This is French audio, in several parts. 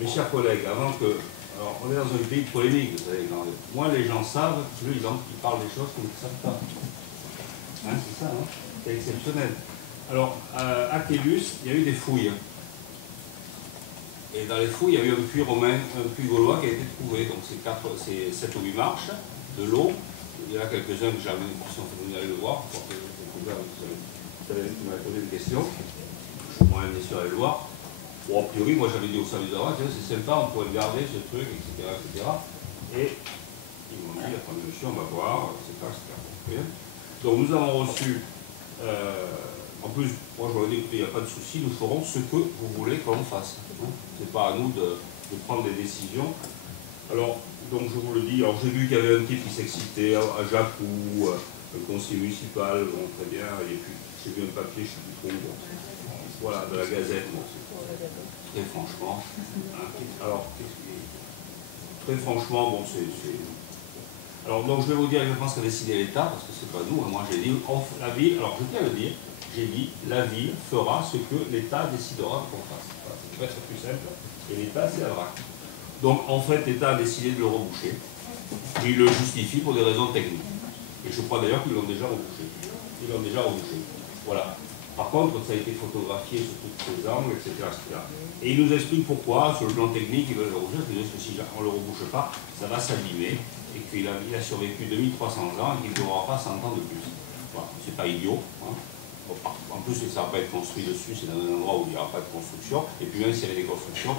Mes chers collègues, avant que... Alors, on est dans un pays de polémique, vous savez. Moins les gens savent, plus ils parlent des choses qu'ils ne savent pas. Hein, c'est ça, hein, c'est exceptionnel. Alors, à Télus, il y a eu des fouilles. Et dans les fouilles, il y a eu un puits romain, un puits gaulois qui a été trouvé. Donc, c'est 7 ou 8 marches de l'eau. Il y en a quelques-uns que j'ai amené pour si vous allez le voir. Vous m'avez posé une question. Je suis moi-même bien sûr allé le voir. Bon, a priori, moi j'avais dit au service de droite, c'est sympa, on pourrait le garder ce truc, etc. etc. Et ils m'ont dit, attendez monsieur, on va voir, etc. etc. Donc nous avons reçu, en plus, moi je leur ai dit, écoutez, il n'y a pas de souci, nous ferons ce que vous voulez qu'on fasse. Hein. Ce n'est pas à nous de prendre des décisions. Alors, donc je vous le dis, alors j'ai vu qu'il y avait un type qui s'excitait à Jacou, le conseiller municipal, bon, très bien, et puis j'ai vu un papier, je ne sais plus trop, bon, voilà, de la Gazette, bon, très franchement, hein, alors, très franchement, bon, c'est... Alors, donc je vais vous dire exactement ce qu'a décidé l'État, parce que c'est pas nous, hein, moi j'ai dit, la ville, alors je tiens à le dire, j'ai dit, la ville fera ce que l'État décidera qu'on fasse. Voilà, c'est presque plus simple, et l'État c'est la vrac. Donc en fait, l'État a décidé de le reboucher. Il le justifie pour des raisons techniques. Et je crois d'ailleurs qu'ils l'ont déjà rebouché. Ils l'ont déjà rebouché. Voilà. Par contre, ça a été photographié sous tous ces angles, etc., etc. Et il nous explique pourquoi, sur le plan technique, ils veulent le reboucher, parce que si on ne le rebouche pas, ça va s'abîmer, et qu'il a survécu 2300 ans et qu'il ne durera pas 100 ans de plus. Voilà. C'est pas idiot. Hein. En plus, ça ne va pas être construit dessus, c'est dans un endroit où il n'y aura pas de construction. Et puis même s'il y avait des constructions,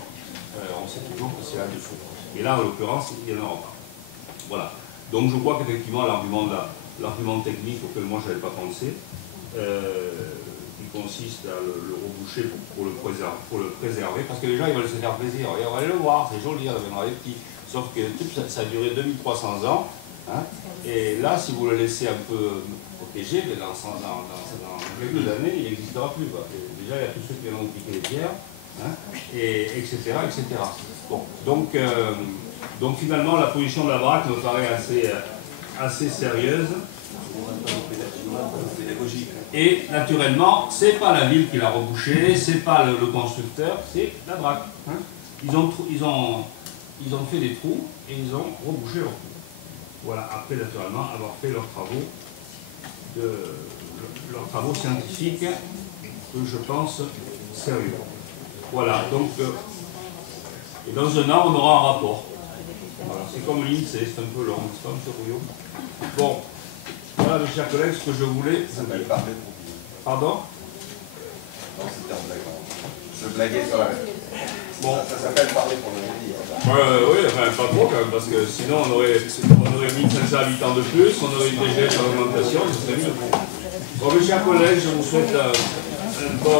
on sait toujours que c'est là-dessous. Et là, en l'occurrence, il n'y en aura pas. Voilà. Donc je crois qu'effectivement, l'argument technique auquel moi je n'avais pas pensé, qui consiste à le reboucher pour le préserver, parce que les gens ils veulent se faire plaisir. Et on va aller le voir, c'est joli, on viendra les petits. Sauf que ça a duré 2300 ans. Hein, et là, si vous le laissez un peu protégé, dans quelques années, il n'existera plus. Quoi. Déjà, il y a tous ceux qui viennent piquer les pierres, hein, etc., etc. Bon, donc finalement, la position de la vrac me paraît assez sérieuse. Et naturellement, c'est pas la ville qui l'a rebouché, c'est pas le constructeur, c'est la vrac. Hein. Ils ont fait des trous et ils ont rebouché leurs trous. Voilà, après naturellement avoir fait leurs travaux scientifiques que je pense sérieux. Voilà, donc et dans un an on aura un rapport. Voilà, c'est comme l'INSEE, c'est un peu long, n'est-ce pas, M. Rouillot? Bon, voilà mes chers collègues, ce que je voulais. Ça s'appelle parler pour dire. Pardon? Non, c'était un blaguant. Je blaguais sur la. Bon. Ça s'appelle parler pour le dire. Oui, enfin pas trop quand même, parce que sinon on aurait 1500 habitants de plus, on aurait une DGF à l'augmentation, ce serait mieux. Bon, mes chers collègues, je vous souhaite un bon...